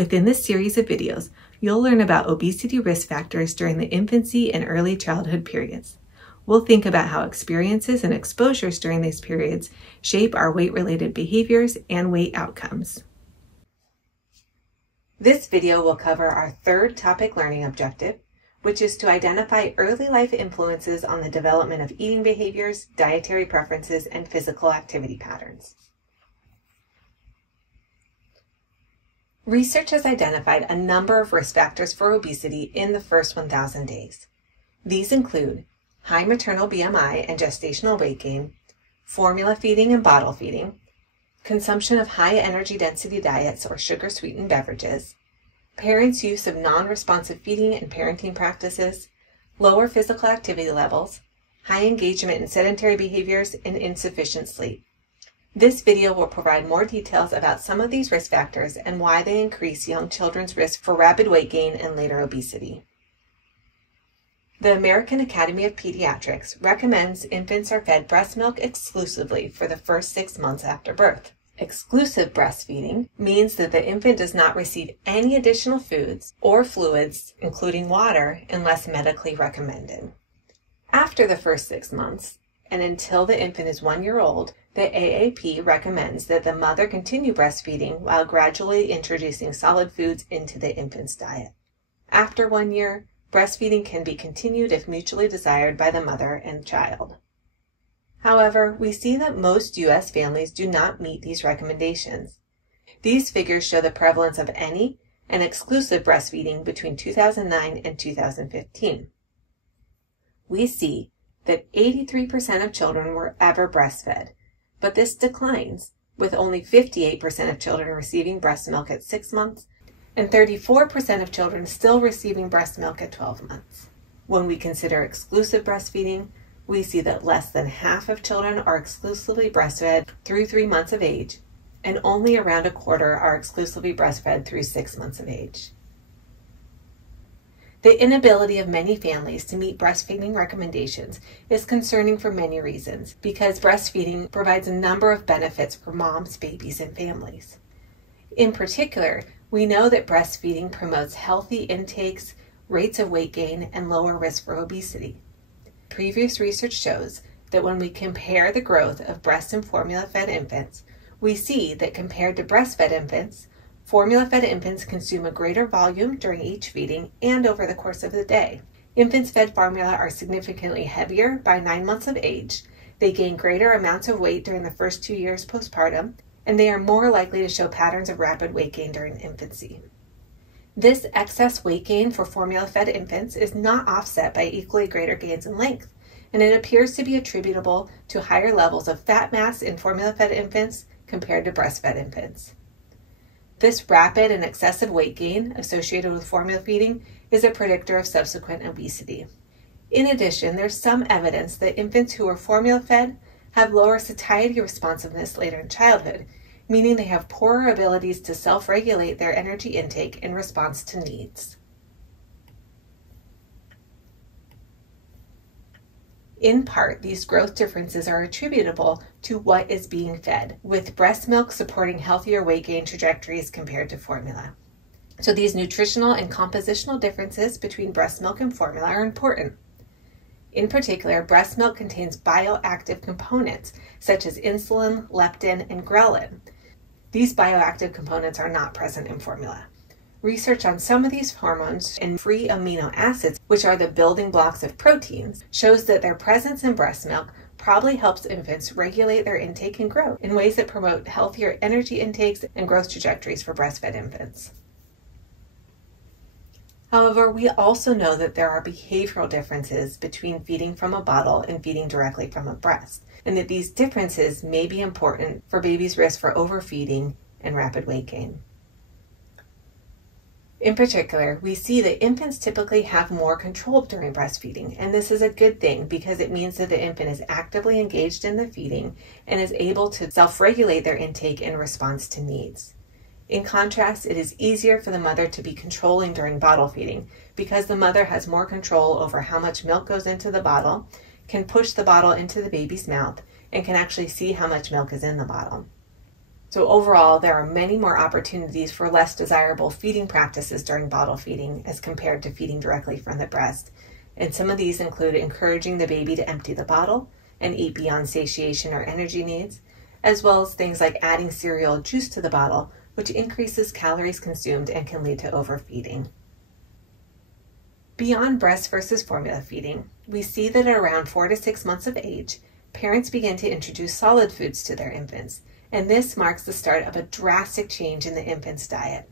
Within this series of videos, you'll learn about obesity risk factors during the infancy and early childhood periods. We'll think about how experiences and exposures during these periods shape our weight-related behaviors and weight outcomes. This video will cover our third topic learning objective, which is to identify early life influences on the development of eating behaviors, dietary preferences, and physical activity patterns. Research has identified a number of risk factors for obesity in the first 1,000 days. These include high maternal BMI and gestational weight gain, formula feeding and bottle feeding, consumption of high energy density diets or sugar-sweetened beverages, parents' use of non-responsive feeding and parenting practices, lower physical activity levels, high engagement in sedentary behaviors, and insufficient sleep. This video will provide more details about some of these risk factors and why they increase young children's risk for rapid weight gain and later obesity. The American Academy of Pediatrics recommends infants are fed breast milk exclusively for the first 6 months after birth. Exclusive breastfeeding means that the infant does not receive any additional foods or fluids, including water, unless medically recommended. After the first 6 months, and until the infant is 1 year old, the AAP recommends that the mother continue breastfeeding while gradually introducing solid foods into the infant's diet. After 1 year, breastfeeding can be continued if mutually desired by the mother and child. However, we see that most U.S. families do not meet these recommendations. These figures show the prevalence of any and exclusive breastfeeding between 2009 and 2015. We see that 83% of children were ever breastfed, but this declines, with only 58% of children receiving breast milk at 6 months and 34% of children still receiving breast milk at 12 months. When we consider exclusive breastfeeding, we see that less than half of children are exclusively breastfed through 3 months of age, and only around a quarter are exclusively breastfed through 6 months of age. The inability of many families to meet breastfeeding recommendations is concerning for many reasons, because breastfeeding provides a number of benefits for moms, babies, and families. In particular, we know that breastfeeding promotes healthy intakes, rates of weight gain, and lower risk for obesity. Previous research shows that when we compare the growth of breast and formula-fed infants, we see that compared to breastfed infants, formula-fed infants consume a greater volume during each feeding and over the course of the day. Infants fed formula are significantly heavier by 9 months of age, they gain greater amounts of weight during the first 2 years postpartum, and they are more likely to show patterns of rapid weight gain during infancy. This excess weight gain for formula-fed infants is not offset by equally greater gains in length, and it appears to be attributable to higher levels of fat mass in formula-fed infants compared to breastfed infants. This rapid and excessive weight gain associated with formula feeding is a predictor of subsequent obesity. In addition, there's some evidence that infants who are formula-fed have lower satiety responsiveness later in childhood, meaning they have poorer abilities to self-regulate their energy intake in response to needs. In part, these growth differences are attributable to what is being fed, with breast milk supporting healthier weight gain trajectories compared to formula. So these nutritional and compositional differences between breast milk and formula are important. In particular, breast milk contains bioactive components such as insulin, leptin, and ghrelin. These bioactive components are not present in formula. Research on some of these hormones and free amino acids, which are the building blocks of proteins, shows that their presence in breast milk probably helps infants regulate their intake and growth in ways that promote healthier energy intakes and growth trajectories for breastfed infants. However, we also know that there are behavioral differences between feeding from a bottle and feeding directly from a breast, and that these differences may be important for babies' risk for overfeeding and rapid weight gain. In particular, we see that infants typically have more control during breastfeeding, and this is a good thing because it means that the infant is actively engaged in the feeding and is able to self-regulate their intake in response to needs. In contrast, it is easier for the mother to be controlling during bottle feeding because the mother has more control over how much milk goes into the bottle, can push the bottle into the baby's mouth, and can actually see how much milk is in the bottle. So overall, there are many more opportunities for less desirable feeding practices during bottle feeding as compared to feeding directly from the breast. And some of these include encouraging the baby to empty the bottle and eat beyond satiation or energy needs, as well as things like adding cereal or juice to the bottle, which increases calories consumed and can lead to overfeeding. Beyond breast versus formula feeding, we see that at around 4 to 6 months of age, parents begin to introduce solid foods to their infants, and this marks the start of a drastic change in the infant's diet.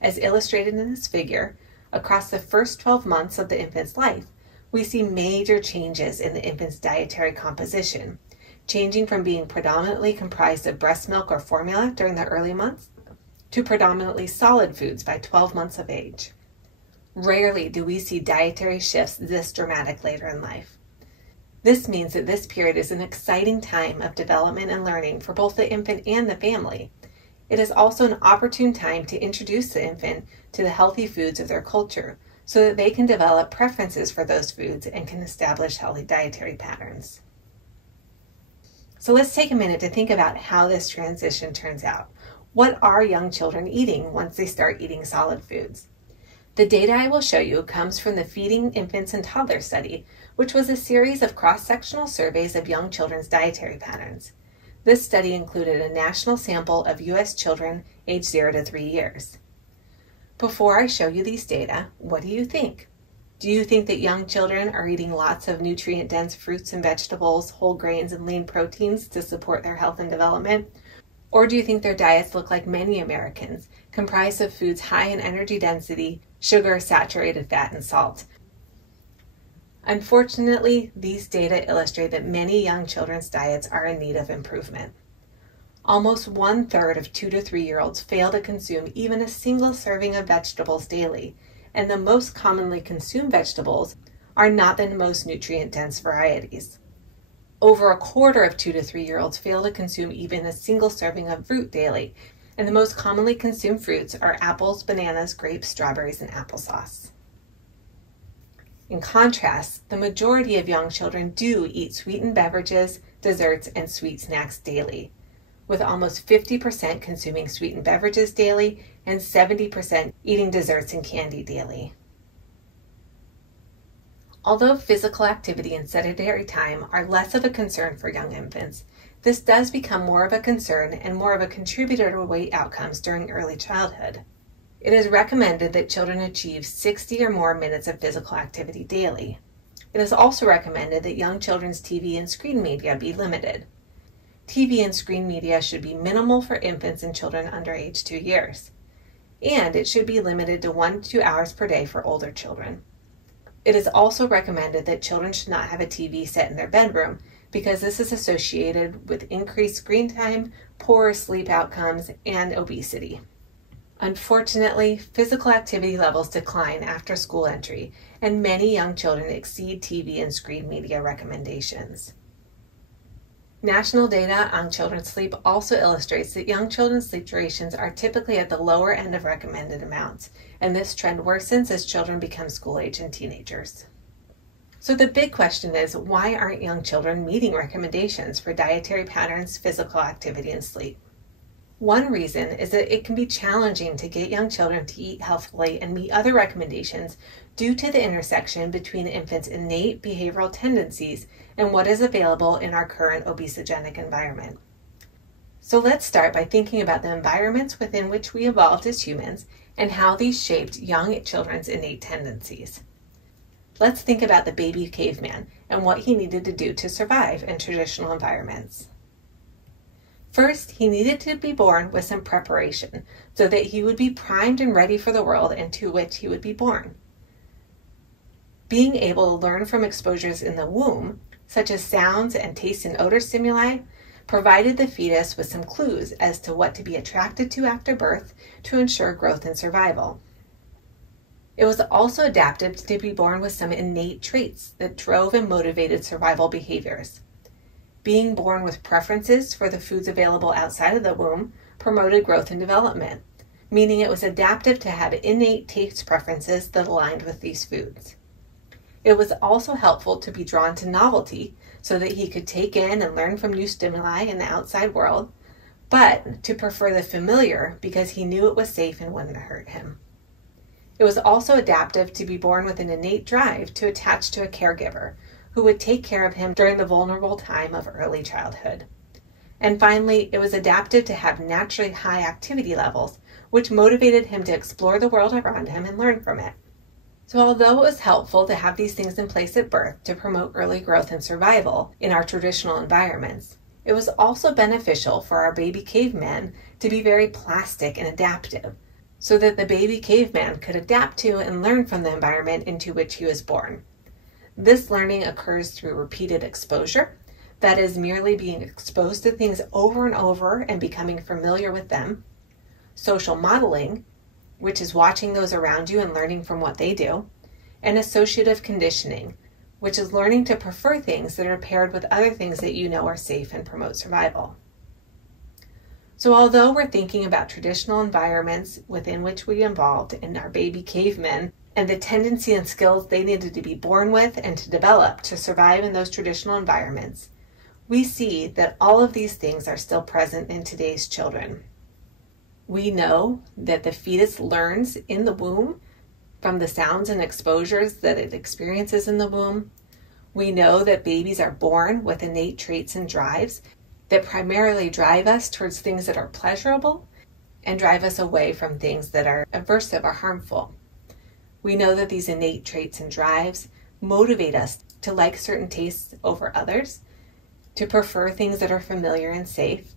As illustrated in this figure, across the first 12 months of the infant's life, we see major changes in the infant's dietary composition, changing from being predominantly comprised of breast milk or formula during the early months to predominantly solid foods by 12 months of age. Rarely do we see dietary shifts this dramatic later in life. This means that this period is an exciting time of development and learning for both the infant and the family. It is also an opportune time to introduce the infant to the healthy foods of their culture so that they can develop preferences for those foods and can establish healthy dietary patterns. So let's take a minute to think about how this transition turns out. What are young children eating once they start eating solid foods? The data I will show you comes from the Feeding Infants and Toddlers study, which was a series of cross-sectional surveys of young children's dietary patterns. This study included a national sample of U.S. children aged 0 to 3 years. Before I show you these data, what do you think? Do you think that young children are eating lots of nutrient-dense fruits and vegetables, whole grains, and lean proteins to support their health and development? Or do you think their diets look like many Americans, comprised of foods high in energy density, sugar, saturated fat, and salt? Unfortunately, these data illustrate that many young children's diets are in need of improvement. Almost 1/3 of 2 to 3-year-olds fail to consume even a single serving of vegetables daily, and the most commonly consumed vegetables are not the most nutrient-dense varieties. Over 1/4 of 2 to 3-year-olds fail to consume even a single serving of fruit daily, and the most commonly consumed fruits are apples, bananas, grapes, strawberries, and applesauce. In contrast, the majority of young children do eat sweetened beverages, desserts, and sweet snacks daily, with almost 50% consuming sweetened beverages daily and 70% eating desserts and candy daily. Although physical activity and sedentary time are less of a concern for young infants, this does become more of a concern and more of a contributor to weight outcomes during early childhood. It is recommended that children achieve 60 or more minutes of physical activity daily. It is also recommended that young children's TV and screen media be limited. TV and screen media should be minimal for infants and children under age 2 years, and it should be limited to 1 to 2 hours per day for older children. It is also recommended that children should not have a TV set in their bedroom because this is associated with increased screen time, poorer sleep outcomes, and obesity. Unfortunately, physical activity levels decline after school entry, and many young children exceed TV and screen media recommendations. National data on children's sleep also illustrates that young children's sleep durations are typically at the lower end of recommended amounts, and this trend worsens as children become school age and teenagers. So the big question is, why aren't young children meeting recommendations for dietary patterns, physical activity, and sleep? One reason is that it can be challenging to get young children to eat healthfully and meet other recommendations due to the intersection between the infant's innate behavioral tendencies and what is available in our current obesogenic environment. So let's start by thinking about the environments within which we evolved as humans and how these shaped young children's innate tendencies. Let's think about the baby caveman and what he needed to do to survive in traditional environments. First, he needed to be born with some preparation so that he would be primed and ready for the world into which he would be born. Being able to learn from exposures in the womb, such as sounds and taste and odor stimuli, provided the fetus with some clues as to what to be attracted to after birth to ensure growth and survival. It was also adapted to be born with some innate traits that drove and motivated survival behaviors. Being born with preferences for the foods available outside of the womb promoted growth and development, meaning it was adaptive to have innate taste preferences that aligned with these foods. It was also helpful to be drawn to novelty so that he could take in and learn from new stimuli in the outside world, but to prefer the familiar because he knew it was safe and wouldn't hurt him. It was also adaptive to be born with an innate drive to attach to a caregiver who would take care of him during the vulnerable time of early childhood. And finally, it was adaptive to have naturally high activity levels, which motivated him to explore the world around him and learn from it. So although it was helpful to have these things in place at birth to promote early growth and survival in our traditional environments, it was also beneficial for our baby caveman to be very plastic and adaptive, so that the baby caveman could adapt to and learn from the environment into which he was born. This learning occurs through repeated exposure, that is, merely being exposed to things over and over and becoming familiar with them, social modeling, which is watching those around you and learning from what they do, and associative conditioning, which is learning to prefer things that are paired with other things that you know are safe and promote survival. So although we're thinking about traditional environments within which we evolved in our baby cavemen and the tendency and skills they needed to be born with and to develop to survive in those traditional environments, we see that all of these things are still present in today's children. We know that the fetus learns in the womb from the sounds and exposures that it experiences in the womb. We know that babies are born with innate traits and drives that primarily drive us towards things that are pleasurable and drive us away from things that are aversive or harmful. We know that these innate traits and drives motivate us to like certain tastes over others, to prefer things that are familiar and safe,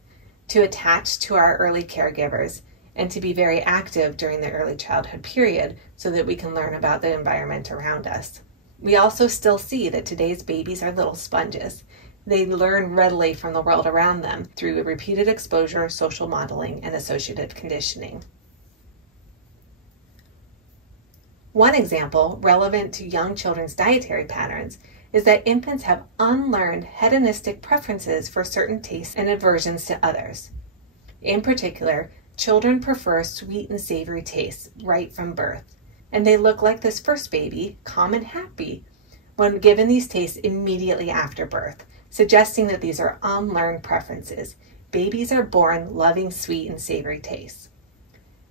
to attach to our early caregivers, and to be very active during the early childhood period so that we can learn about the environment around us. We also still see that today's babies are little sponges. They learn readily from the world around them through repeated exposure, social modeling, and associative conditioning. One example relevant to young children's dietary patterns is that infants have unlearned hedonistic preferences for certain tastes and aversions to others. In particular, children prefer sweet and savory tastes right from birth, and they look like this first baby, calm and happy, when given these tastes immediately after birth, suggesting that these are unlearned preferences. Babies are born loving sweet and savory tastes.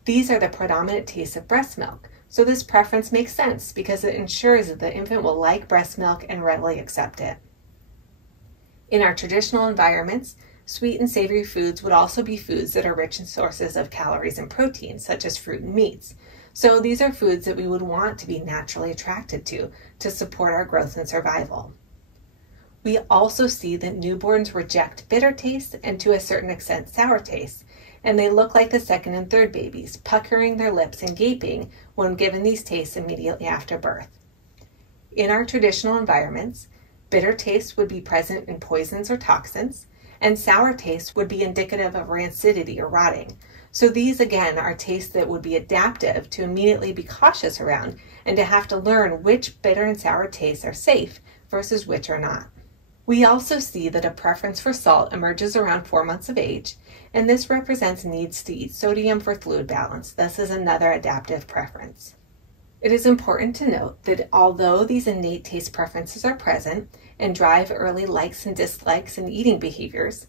These are the predominant tastes of breast milk, so this preference makes sense because it ensures that the infant will like breast milk and readily accept it. In our traditional environments, sweet and savory foods would also be foods that are rich in sources of calories and protein, such as fruit and meats. So these are foods that we would want to be naturally attracted to support our growth and survival. We also see that newborns reject bitter tastes and to a certain extent sour tastes, and they look like the second and third babies, puckering their lips and gaping when given these tastes immediately after birth. In our traditional environments, bitter tastes would be present in poisons or toxins, and sour tastes would be indicative of rancidity or rotting. So these again are tastes that would be adaptive to immediately be cautious around and to have to learn which bitter and sour tastes are safe versus which are not. We also see that a preference for salt emerges around 4 months of age, and this represents needs to eat sodium for fluid balance. This is another adaptive preference. It is important to note that although these innate taste preferences are present and drive early likes and dislikes in eating behaviors,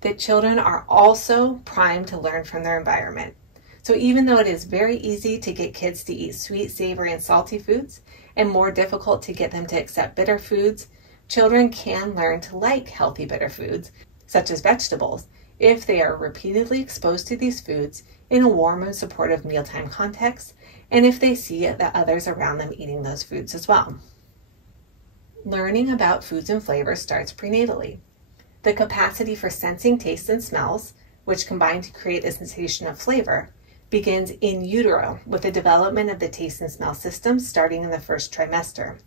that children are also primed to learn from their environment. So even though it is very easy to get kids to eat sweet, savory, and salty foods, and more difficult to get them to accept bitter foods, children can learn to like healthy bitter foods, such as vegetables, if they are repeatedly exposed to these foods in a warm and supportive mealtime context, and if they see that others around them eating those foods as well. Learning about foods and flavors starts prenatally. The capacity for sensing tastes and smells, which combine to create a sensation of flavor, begins in utero with the development of the taste and smell systems starting in the first trimester.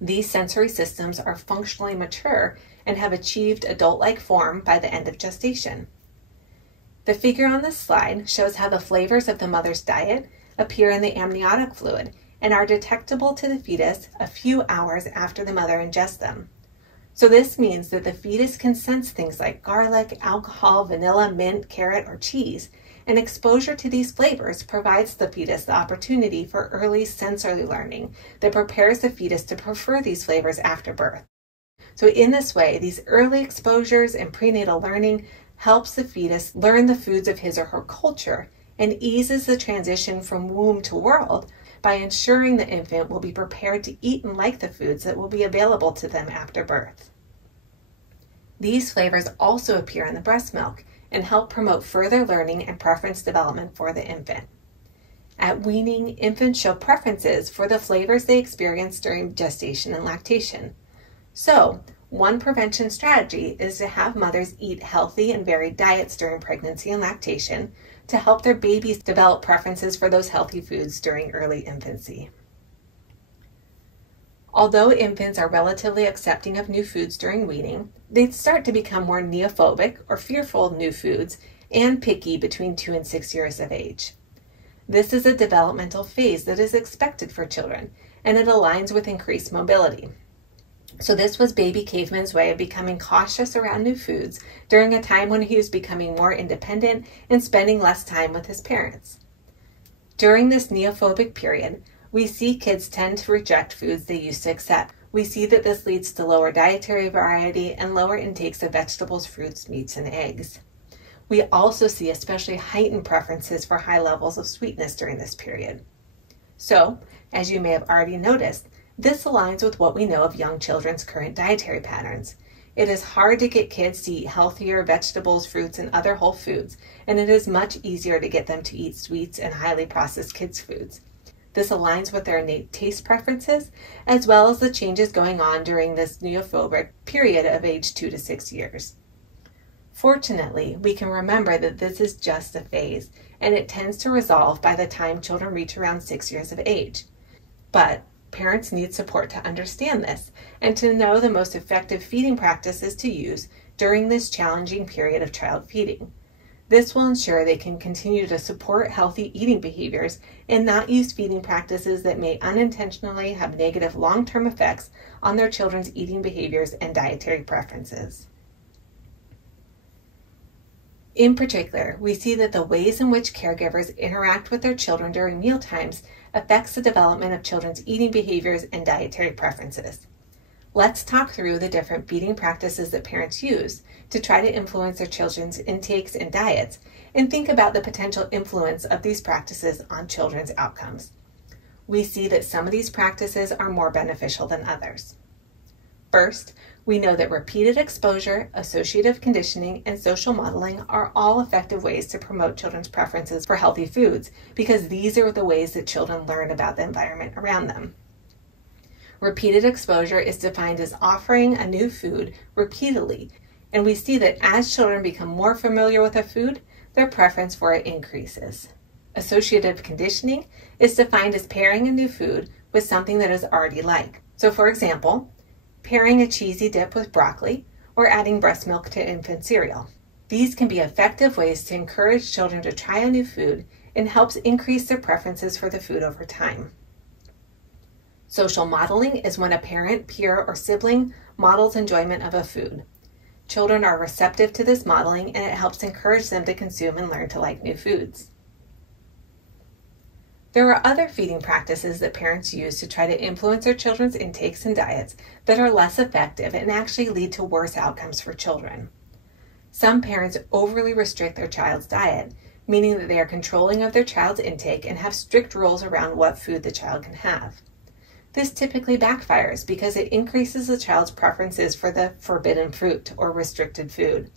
These sensory systems are functionally mature and have achieved adult-like form by the end of gestation. The figure on this slide shows how the flavors of the mother's diet appear in the amniotic fluid and are detectable to the fetus a few hours after the mother ingests them. So this means that the fetus can sense things like garlic, alcohol, vanilla, mint, carrot, or cheese, and exposure to these flavors provides the fetus the opportunity for early sensory learning that prepares the fetus to prefer these flavors after birth. So in this way, these early exposures and prenatal learning helps the fetus learn the foods of his or her culture and eases the transition from womb to world by ensuring the infant will be prepared to eat and like the foods that will be available to them after birth. These flavors also appear in the breast milk and help promote further learning and preference development for the infant. At weaning, infants show preferences for the flavors they experience during gestation and lactation. So, one prevention strategy is to have mothers eat healthy and varied diets during pregnancy and lactation to help their babies develop preferences for those healthy foods during early infancy. Although infants are relatively accepting of new foods during weaning, they start to become more neophobic or fearful of new foods and picky between 2 and 6 years of age. This is a developmental phase that is expected for children, and it aligns with increased mobility. So this was baby caveman's way of becoming cautious around new foods during a time when he was becoming more independent and spending less time with his parents. During this neophobic period, we see kids tend to reject foods they used to accept. We see that this leads to lower dietary variety and lower intakes of vegetables, fruits, meats, and eggs. We also see especially heightened preferences for high levels of sweetness during this period. So, as you may have already noticed, this aligns with what we know of young children's current dietary patterns. It is hard to get kids to eat healthier vegetables, fruits, and other whole foods, and it is much easier to get them to eat sweets and highly processed kids' foods. This aligns with their innate taste preferences, as well as the changes going on during this neophobic period of age 2 to 6 years. Fortunately, we can remember that this is just a phase, and it tends to resolve by the time children reach around 6 years of age. But parents need support to understand this and to know the most effective feeding practices to use during this challenging period of child feeding. This will ensure they can continue to support healthy eating behaviors and not use feeding practices that may unintentionally have negative long-term effects on their children's eating behaviors and dietary preferences. In particular, we see that the ways in which caregivers interact with their children during mealtimes affects the development of children's eating behaviors and dietary preferences. Let's talk through the different feeding practices that parents use to try to influence their children's intakes and diets, and think about the potential influence of these practices on children's outcomes. We see that some of these practices are more beneficial than others. First, we know that repeated exposure, associative conditioning, and social modeling are all effective ways to promote children's preferences for healthy foods, because these are the ways that children learn about the environment around them. Repeated exposure is defined as offering a new food repeatedly, and we see that as children become more familiar with a food, their preference for it increases. Associative conditioning is defined as pairing a new food with something that is already like. So for example, pairing a cheesy dip with broccoli or adding breast milk to infant cereal. These can be effective ways to encourage children to try a new food and helps increase their preferences for the food over time. Social modeling is when a parent, peer, or sibling models enjoyment of a food. Children are receptive to this modeling, and it helps encourage them to consume and learn to like new foods. There are other feeding practices that parents use to try to influence their children's intakes and diets that are less effective and actually lead to worse outcomes for children. Some parents overly restrict their child's diet, meaning that they are controlling of their child's intake and have strict rules around what food the child can have. This typically backfires because it increases the child's preferences for the forbidden fruit or restricted food.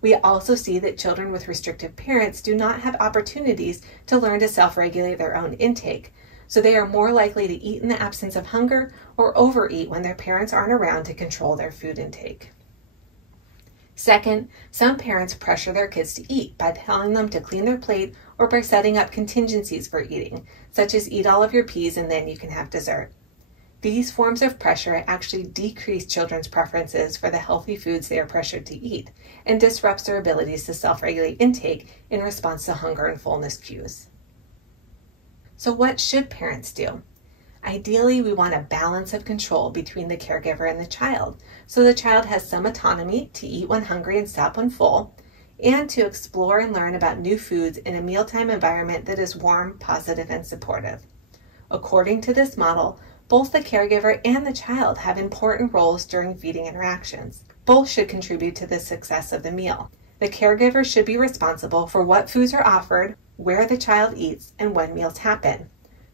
We also see that children with restrictive parents do not have opportunities to learn to self-regulate their own intake, so they are more likely to eat in the absence of hunger or overeat when their parents aren't around to control their food intake. Second, some parents pressure their kids to eat by telling them to clean their plate or by setting up contingencies for eating, such as eat all of your peas and then you can have dessert. These forms of pressure actually decrease children's preferences for the healthy foods they are pressured to eat and disrupts their abilities to self-regulate intake in response to hunger and fullness cues. So what should parents do? Ideally, we want a balance of control between the caregiver and the child, so the child has some autonomy to eat when hungry and stop when full, and to explore and learn about new foods in a mealtime environment that is warm, positive, and supportive. According to this model, both the caregiver and the child have important roles during feeding interactions. Both should contribute to the success of the meal. The caregiver should be responsible for what foods are offered, where the child eats, and when meals happen.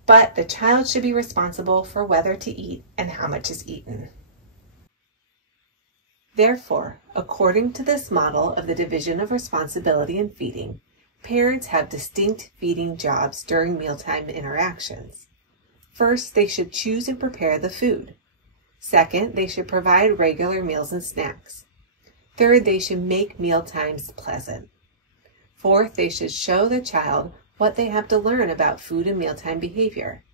But the child should be responsible for whether to eat and how much is eaten. Therefore, according to this model of the division of responsibility in feeding, parents have distinct feeding jobs during mealtime interactions. First, they should choose and prepare the food. Second, they should provide regular meals and snacks. Third, they should make mealtimes pleasant. Fourth, they should show the child what they have to learn about food and mealtime behavior.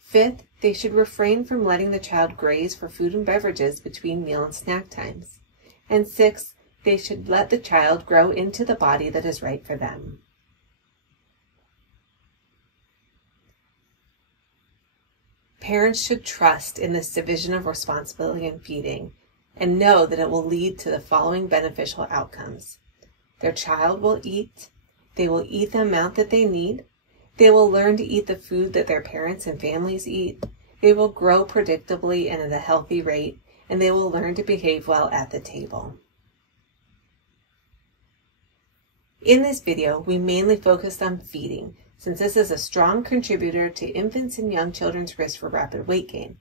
Fifth, they should refrain from letting the child graze for food and beverages between meal and snack times. And sixth, they should let the child grow into the body that is right for them. Parents should trust in this division of responsibility in feeding and know that it will lead to the following beneficial outcomes. Their child will eat, they will eat the amount that they need, they will learn to eat the food that their parents and families eat, they will grow predictably and at a healthy rate, and they will learn to behave well at the table. In this video, we mainly focused on feeding, since this is a strong contributor to infants and young children's risk for rapid weight gain.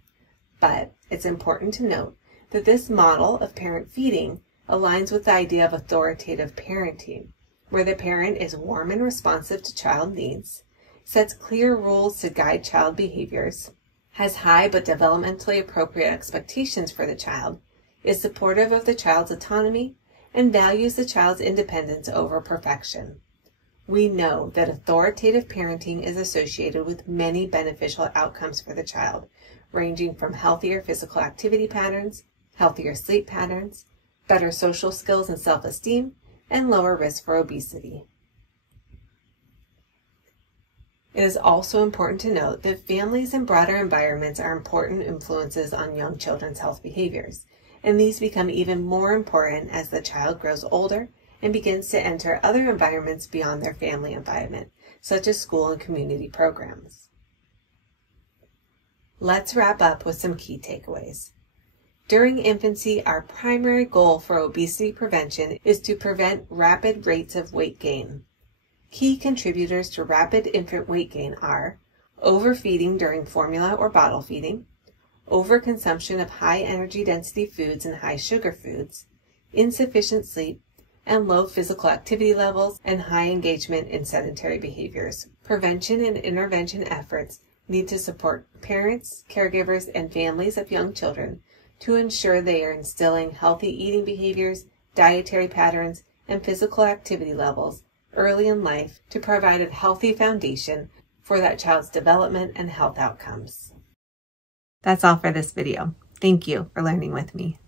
But it's important to note that this model of parent feeding aligns with the idea of authoritative parenting, where the parent is warm and responsive to child needs, sets clear rules to guide child behaviors, has high but developmentally appropriate expectations for the child, is supportive of the child's autonomy, and values the child's independence over perfection. We know that authoritative parenting is associated with many beneficial outcomes for the child, ranging from healthier physical activity patterns, healthier sleep patterns, better social skills and self-esteem, and lower risk for obesity. It is also important to note that families and broader environments are important influences on young children's health behaviors, and these become even more important as the child grows older and begins to enter other environments beyond their family environment, such as school and community programs. Let's wrap up with some key takeaways. During infancy, our primary goal for obesity prevention is to prevent rapid rates of weight gain. Key contributors to rapid infant weight gain are overfeeding during formula or bottle feeding, overconsumption of high energy density foods and high sugar foods, insufficient sleep, and low physical activity levels and high engagement in sedentary behaviors. Prevention and intervention efforts need to support parents, caregivers, and families of young children to ensure they are instilling healthy eating behaviors, dietary patterns, and physical activity levels early in life to provide a healthy foundation for that child's development and health outcomes. That's all for this video. Thank you for learning with me.